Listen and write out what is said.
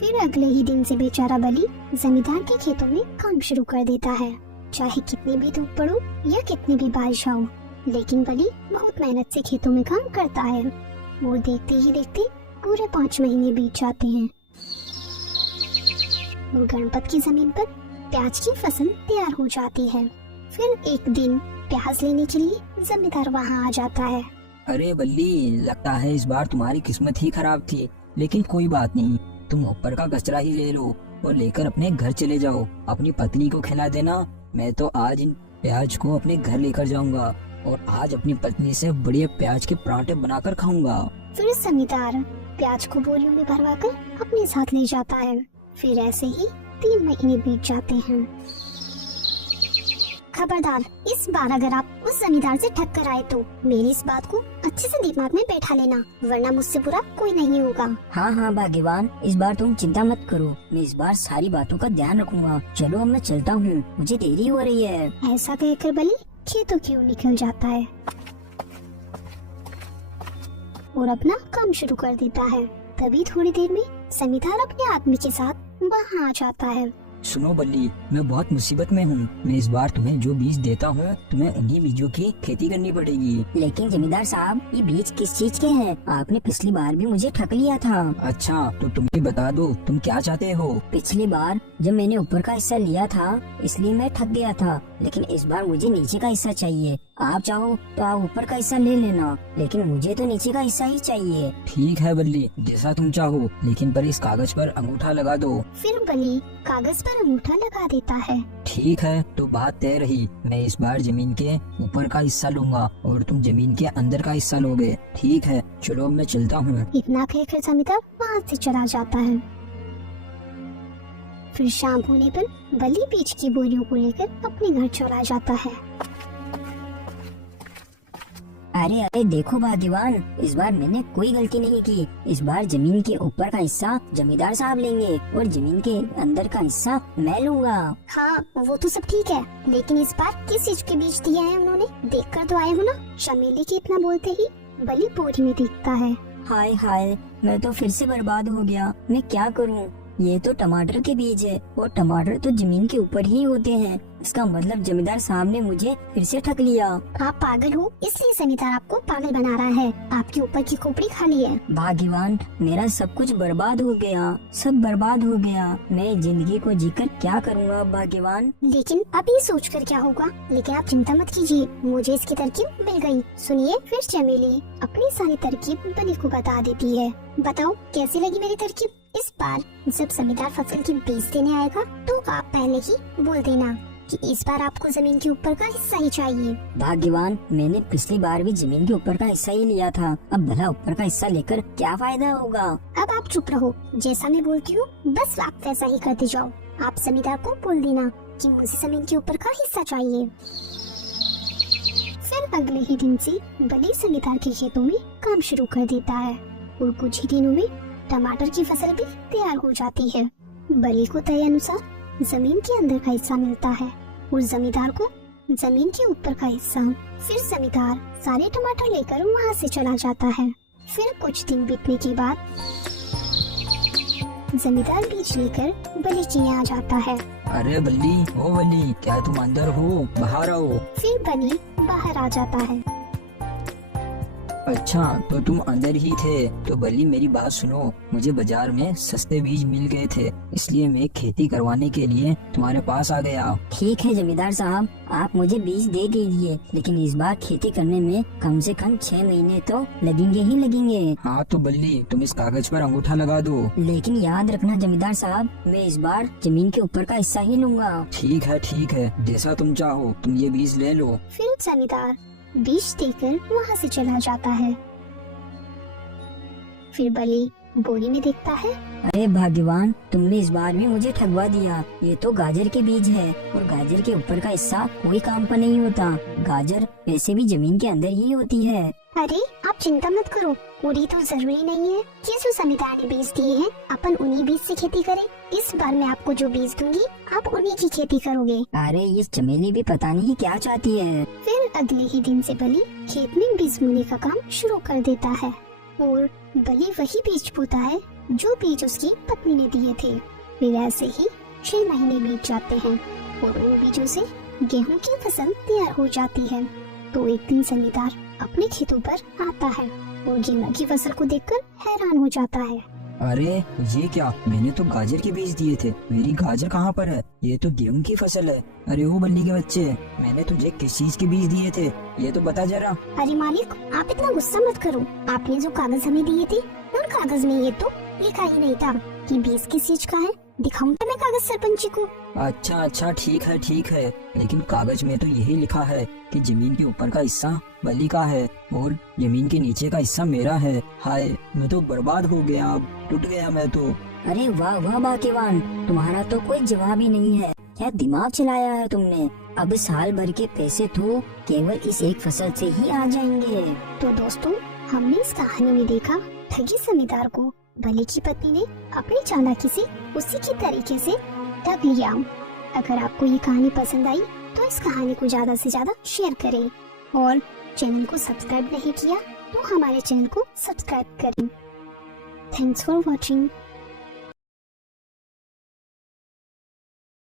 फिर अगले ही दिन से बेचारा बली जमींदार के खेतों में काम शुरू कर देता है। चाहे कितनी भी धूप पड़ो या कितनी भी बारिश हो, लेकिन बली बहुत मेहनत से खेतों में काम करता है। वो देखते ही देखते पूरे 5 महीने बीत जाते हैं। गणपत की जमीन पर प्याज की फसल तैयार हो जाती है। फिर एक दिन प्याज लेने के लिए जमींदार वहाँ आ जाता है। अरे बल्ली, लगता है इस बार तुम्हारी किस्मत ही खराब थी, लेकिन कोई बात नहीं, तुम ऊपर का कचरा ही ले लो और लेकर अपने घर चले जाओ। अपनी पत्नी को खिला देना। मैं तो आज इन प्याज को अपने घर लेकर जाऊंगा और आज अपनी पत्नी से बढ़िया प्याज के पराठे बनाकर खाऊंगा। फिर जमींदार प्याज को बोरियों में भरवाकर अपने साथ ले जाता है। फिर ऐसे ही 3 महीने बीत जाते हैं। खबरदार, इस बार अगर आप उस जमींदार से ठग कर आए तो मेरी इस बात को अच्छे से दिमाग में बैठा लेना, वरना मुझसे बुरा कोई नहीं होगा। हाँ हाँ भाग्यवान, इस बार तुम चिंता मत करो, मैं इस बार सारी बातों का ध्यान रखूंगा। चलो अब मैं चलता हूँ, मुझे देरी हो रही है। ऐसा कहकर बली खेतों की ओर निकल जाता है और अपना काम शुरू कर देता है। तभी थोड़ी देर में जमींदार अपने आदमी के साथ वहाँ आ जाता है। सुनो बल्ली, मैं बहुत मुसीबत में हूँ। मैं इस बार तुम्हें जो बीज देता हूँ, तुम्हें उन्हीं बीजों की खेती करनी पड़ेगी। लेकिन जमींदार साहब, ये बीज किस चीज के हैं? आपने पिछली बार भी मुझे ठग लिया था। अच्छा, तो तुम ही बता दो, तुम क्या चाहते हो? पिछली बार जब मैंने ऊपर का हिस्सा लिया था, इसलिए मैं ठग गया था, लेकिन इस बार मुझे नीचे का हिस्सा चाहिए। आप चाहो तो आप ऊपर का हिस्सा ले लेना, लेकिन मुझे तो नीचे का हिस्सा ही चाहिए। ठीक है बल्ली, जैसा तुम चाहो, लेकिन पर इस कागज पर अंगूठा लगा दो। फिर बली कागज पर अंगूठा लगा देता है। ठीक है, तो बात तय रही। मैं इस बार जमीन के ऊपर का हिस्सा लूंगा और तुम जमीन के अंदर का हिस्सा लोगे। ठीक है, चलो मैं चलता हूँ। इतना कहकर जमींदार वहाँ से चला जाता है। फिर शाम होने पर बली बीज की बोरियों को लेकर अपने घर चला जाता है। अरे अरे देखो भाग्यवान, इस बार मैंने कोई गलती नहीं की। इस बार जमीन के ऊपर का हिस्सा जमींदार साहब लेंगे और जमीन के अंदर का हिस्सा मैं लूंगा। हाँ, वो तो सब ठीक है, लेकिन इस बार किस चीज के बीज दिए हैं उन्होंने? देख कर तो आए हो ना। चमेली के इतना बोलते ही बली बोरी में दिखता है। हाय हाय, मैं तो फिर से बर्बाद हो गया। मैं क्या करूं? ये तो टमाटर के बीज है और टमाटर तो जमीन के ऊपर ही होते हैं। इसका मतलब जमींदार साहब ने मुझे फिर से ठग लिया। आप पागल हो, इसलिए जमींदार आपको पागल बना रहा है। आपके ऊपर की खोपड़ी खाली है। भाग्यवान, मेरा सब कुछ बर्बाद हो गया, सब बर्बाद हो गया। मैं जिंदगी को जीकर क्या करूँगा भाग्यवान? लेकिन अब ये सोच कर क्या होगा? लेकिन आप चिंता मत कीजिए, मुझे इसकी तरकीब मिल गई। सुनिए। फिर चमेली अपनी सारी तरकीब बली को बता देती है। बताओ कैसी लगी मेरी तरकीब? इस बार जब जमींदार फसल की बीज देने आएगा तो आप पहले ही बोल देना कि इस बार आपको जमीन के ऊपर का हिस्सा ही चाहिए। भाग्यवान, मैंने पिछली बार भी जमीन के ऊपर का हिस्सा ही लिया था। अब भला ऊपर का हिस्सा लेकर क्या फायदा होगा? अब आप चुप रहो, जैसा मैं बोलती हूँ बस आप वैसा ही करते जाओ। आप जमींदार को बोल देना कि मुझे जमीन के ऊपर का हिस्सा चाहिए। फिर अगले ही दिन से बली जमींदार के खेतों में काम शुरू कर देता है और कुछ ही दिनों में टमाटर की फसल भी तैयार हो जाती है। बली को तय अनुसार जमीन के अंदर का हिस्सा मिलता है और जमींदार को जमीन के ऊपर का हिस्सा। फिर जमींदार सारे टमाटर लेकर वहाँ से चला जाता है। फिर कुछ दिन बीतने के बाद जमींदार बीज लेकर बली के यहाँ आ जाता है। अरे बल्ली, ओ बल्ली, क्या तुम अंदर हो? बाहर आओ। फिर बली बाहर आ जाता है। अच्छा, तो तुम अंदर ही थे। तो बल्ली मेरी बात सुनो, मुझे बाजार में सस्ते बीज मिल गए थे, इसलिए मैं खेती करवाने के लिए तुम्हारे पास आ गया। ठीक है जमींदार साहब, आप मुझे बीज दे दीजिए, लेकिन इस बार खेती करने में कम से कम 6 महीने तो लगेंगे ही लगेंगे। हाँ तो बल्ली, तुम इस कागज पर अंगूठा लगा दो। लेकिन याद रखना जमींदार साहब, मैं इस बार जमीन के ऊपर का हिस्सा ही लूंगा। ठीक है, जैसा तुम चाहो, तुम ये बीज ले लो। फिर जमींदार बीज देकर वहाँ से चला जाता है। फिर बली बोरी में देखता है। अरे भाग्यवान, तुमने इस बार भी मुझे ठगवा दिया। ये तो गाजर के बीज है और गाजर के ऊपर का हिस्सा कोई काम का नहीं होता। गाजर वैसे भी जमीन के अंदर ही होती है। अरे आप चिंता मत करो, पूरी तो जरूरी नहीं है कि जो जमींदार ने बीज दिए हैं अपन उन्हीं बीज से खेती करें। इस बार मैं आपको जो बीज दूंगी आप उन्हीं की खेती करोगे। अरे ये चमेली भी पता नहीं क्या चाहती है। फिर अगले ही दिन से बली खेत में बीज बोने का काम शुरू कर देता है और बली वही बीज बोता है जो बीज उसकी पत्नी ने दिए थे। फिर ऐसे ही 6 महीने बीत जाते हैं और उन बीजों से गेहूं की फसल तैयार हो जाती है। तो एक दिन जमींदार अपने खेतों पर आता है और गेहूं की फसल को देखकर हैरान हो जाता है। अरे ये क्या, मैंने तो गाजर के बीज दिए थे, मेरी गाजर कहाँ पर है? ये तो गेहूं की फसल है। अरे वो बल्ली के बच्चे, मैंने तुझे किस चीज के बीज दिए थे, ये तो बता जरा। अरे मालिक, आप इतना गुस्सा मत करो। आपने जो कागज हमें दिए थे उन कागज में ये तो लिखा ही नहीं था कि बीज किस चीज का है। दिखाऊंगा मैं कागज सरपंच जी को। अच्छा ठीक है, लेकिन कागज में तो यही लिखा है कि जमीन के ऊपर का हिस्सा बल्ली का है और जमीन के नीचे का हिस्सा मेरा है। हाय, मैं तो बर्बाद हो गया, अब टूट गया मैं तो। अरे वाह वाह भाग्यवान, तुम्हारा तो कोई जवाब ही नहीं है। क्या दिमाग चलाया है तुमने? अब साल भर के पैसे तो केवल इस एक फसल से ही आ जाएंगे। तो दोस्तों, हमने इस कहानी में देखा ठगी जमींदार को भले की पत्नी ने अपनी चालाकी से उसी की तरीके से ठग लिया। अगर आपको ये कहानी पसंद आई तो इस कहानी को ज्यादा से ज्यादा शेयर करें और चैनल को सब्सक्राइब नहीं किया तो हमारे चैनल को सब्सक्राइब करें। Thanks for watching.